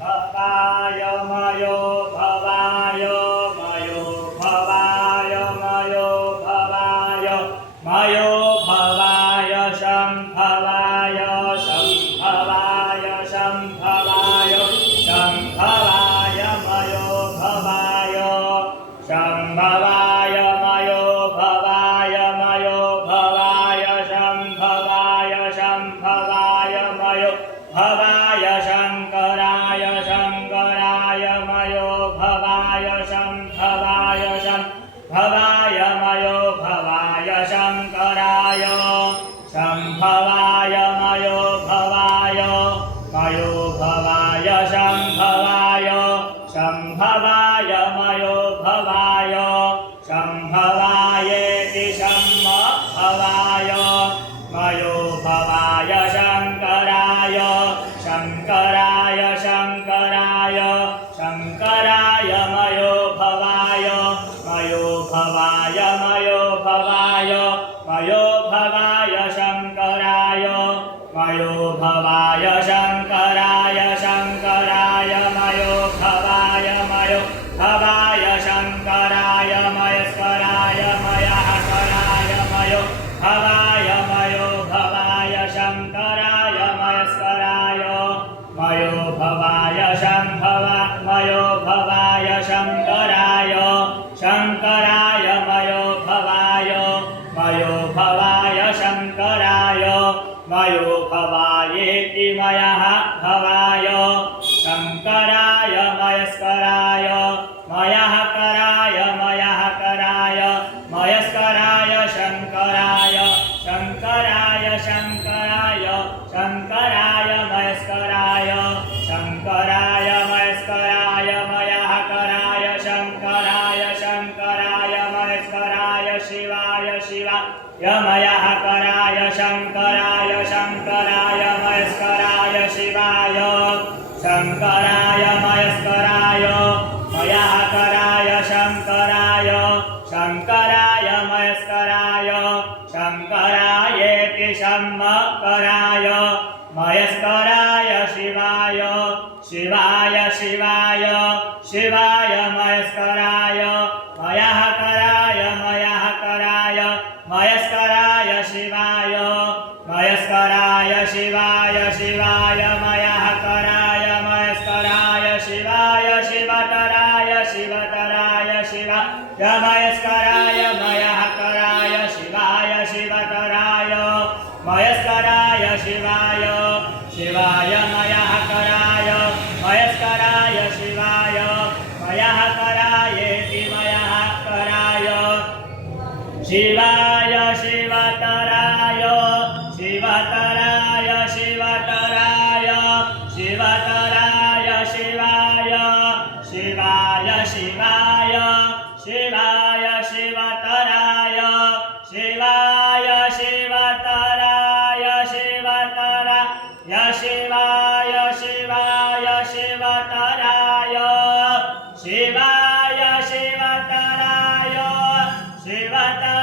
भवाय मयो भवाय मयो भवाय मयो भवाय मयो भवाय शम्भवाय शम्भवाय शम्भवाय शम्भवाय मयो भवाय शम्भवाय मयो भवाय मयो भवाय शम्भवाय शम्भवाय मयो भवाय शङ्कराय शङ्कराय मयो भवाय शम्भवाय शम्भवाय मयो भवाय शङ्कराय शम्भवाय मयो भवाय मयो भवाय शम्भवाय शम्भवाय मयो भवाय शम्भवायेति शम्भवाय मयो भवाय शङ्कराय शङ्कराय शङ्कराय शङ्कराय मयो भवाय मयो भवाय मयो भवाय मयो भवाय शङ्कराय मयो भवाय शङ्कराय शङ्कराय मयो भवाय मयो भवाय शङ्कराय मयस्कराय मयःकराय मयो भवाय मयो भवाय शङ्कराय मयस्कराय मयो भवाय शम्भवा मयो भवाय शङ्कराय शङ्कराय मयो भवाय मयो भवाय शङ्कराय मयो भवायेति मयः भवाय शङ्कराय मयस्कराय मयःकराय मयःकराय मयस्कराय शङ्कराय शङ्कराय शङ्कराय शङ्कराय मयस्कराय शङ्कराय मयस्कराय मयःकराय शङ्कराय शङ्कराय मयस्कराय शिवाय शिवाय मयःकराय शङ्कराय शङ्कराय मयस्कराय शिवाय शङ्कराय मयस्कराय मयःकराय शङ्कराय शङ्कराय मयस्कराय शङ्करायेति शम्भकराय मयस्कराय शिवाय शिवाय शिवाय शिवाय मयस्कराय मयःकराय मयःकराय मयस्कराय शिवाय मयस्कराय शिवाय शिवाय मयःकराय मयस्कराय शिवाय शिवतराय शिवतराय शिवाय मयस्कराय मयःकराय शिवाय शिवतराय मयस्कराय शिवाय शिवाय मयःकराय मयस्कराय शिवाय मयःकरायेति मयःकराय शिवाय शिवतराय शिवतराय शिवतराय शिवतराय शिवाय शिवाय शिवाय शिवाय शिवतराय शिवाय शिवतराय शिवतराय शिवाय शिवाय शिवतराय शिवाय शिवतराय शिवतराय